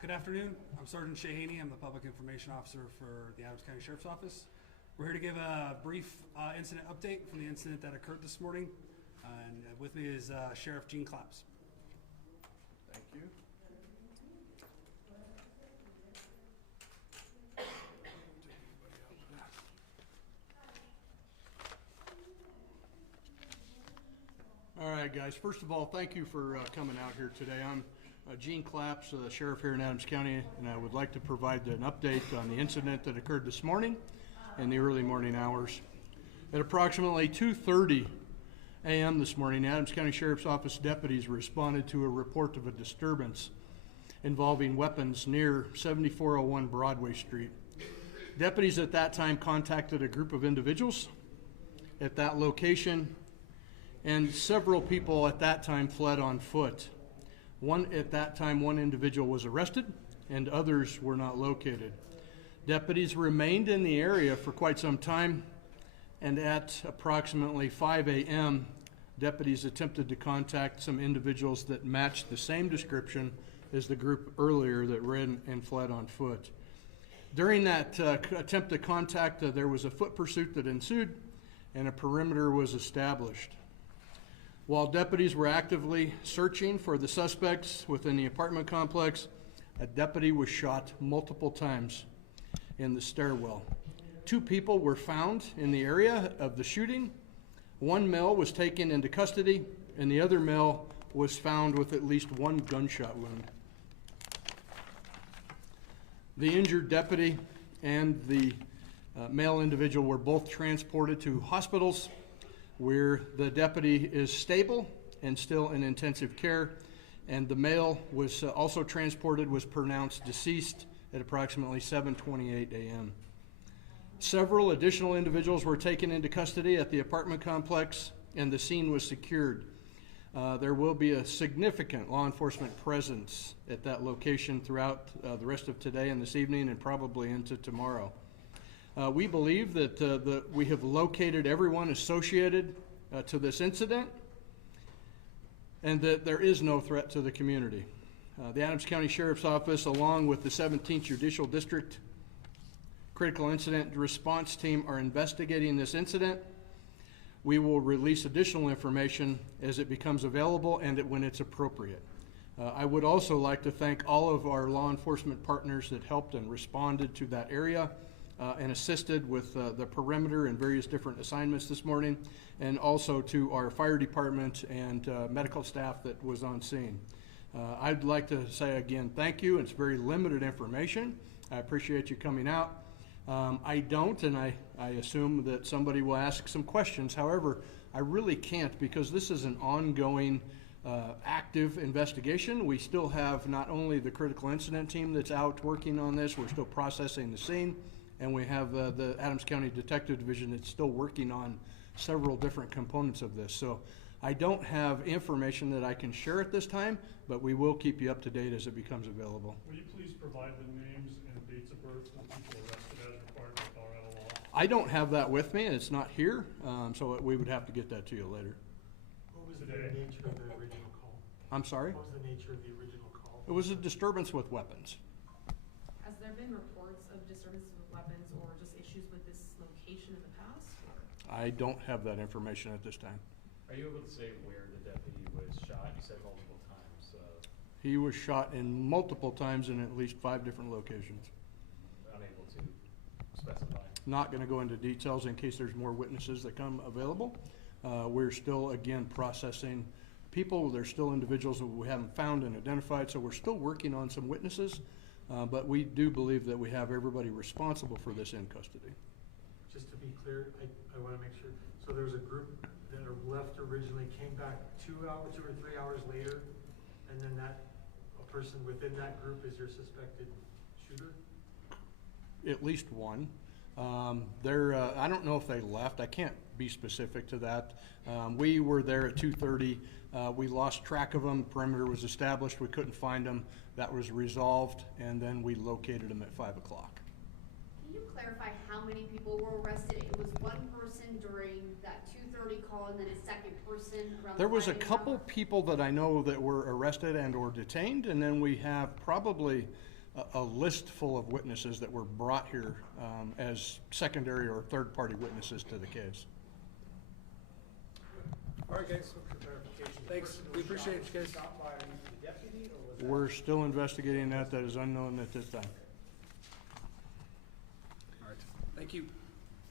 Good afternoon. I'm Sergeant Shay Haney. I'm the Public Information Officer for the Adams County Sheriff's Office. We're here to give a brief incident update from the incident that occurred this morning. And with me is Sheriff Gene Claps. Thank you. All right, guys. First of all, thank you for coming out here today. I'm Gene Claps, Sheriff here in Adams County, and I would like to provide an update on the incident that occurred this morning in the early morning hours. At approximately 2:30 a.m. this morning, Adams County Sheriff's Office deputies responded to a report of a disturbance involving weapons near 7401 Broadway Street. Deputies at that time contacted a group of individuals at that location, and several people at that time fled on foot. At that time, one individual was arrested and others were not located. Deputies remained in the area for quite some time, and at approximately 5 a.m., deputies attempted to contact some individuals that matched the same description as the group earlier that ran and fled on foot. During that attempt to contact, there was a foot pursuit that ensued, and a perimeter was established. While deputies were actively searching for the suspects within the apartment complex, a deputy was shot multiple times in the stairwell. 2 people were found in the area of the shooting. One male was taken into custody, and the other male was found with at least 1 gunshot wound. The injured deputy and the male individual were both transported to hospitals, where the deputy is stable and still in intensive care, and the male was also transported, was pronounced deceased at approximately 7:28 a.m. Several additional individuals were taken into custody at the apartment complex, and the scene was secured. There will be a significant law enforcement presence at that location throughout the rest of today and this evening, and probably into tomorrow. We believe that we have located everyone associated to this incident, and that there is no threat to the community. The Adams County Sheriff's Office, along with the 17th Judicial District Critical Incident Response Team, are investigating this incident. We will release additional information as it becomes available and when it's appropriate. I would also like to thank all of our law enforcement partners that helped and responded to that area and assisted with the perimeter and various different assignments this morning, and also to our fire department and medical staff that was on scene. I'd like to say again thank you. It's very limited information. I appreciate you coming out. I don't, and I assume that somebody will ask some questions. However, I really can't, because this is an ongoing active investigation. We still have not only the critical incident team that's out working on this, we're still processing the scene, and we have the Adams County Detective Division that's still working on several different components of this. So I don't have information that I can share at this time, but we will keep you up to date as it becomes available. Will you please provide the names and dates of birth of the people arrested as required by Colorado law? I don't have that with me, and it's not here, so we would have to get that to you later. What was the nature of the original call? I'm sorry? What was the nature of the original call? It was a disturbance with weapons. Has there been reports of disturbances with weapons or just issues with this location in the past? Or? I don't have that information at this time. Are you able to say where the deputy was shot? You said multiple times. He was shot in multiple times in at least 5 different locations. Unable to specify. Not going to go into details in case there's more witnesses that come available. We're still, again, processing people. There's still individuals that we haven't found and identified, so we're still working on some witnesses. But we do believe that we have everybody responsible for this in custody. Just to be clear, I want to make sure. So there was a group that left originally, came back 2 or 3 hours later, and then a person within that group is your suspected shooter? At least one. I don't know if they left. I can't be specific to that. We were there at 2:30. We lost track of them. Perimeter was established. We couldn't find them. That was resolved, and then we located them at 5 o'clock. Can you clarify how many people were arrested? It was one person during that 2:30 call and then a second person around the There was a 5 a.m. couple hour? people that I know that were arrested and or detained, and then we have probably a list full of witnesses that were brought here as secondary or third-party witnesses to the case. All right, guys. Thanks. We appreciate it, guys. Shot by the deputy, or was that? We're still investigating that. That is unknown at this time. All right. Thank you.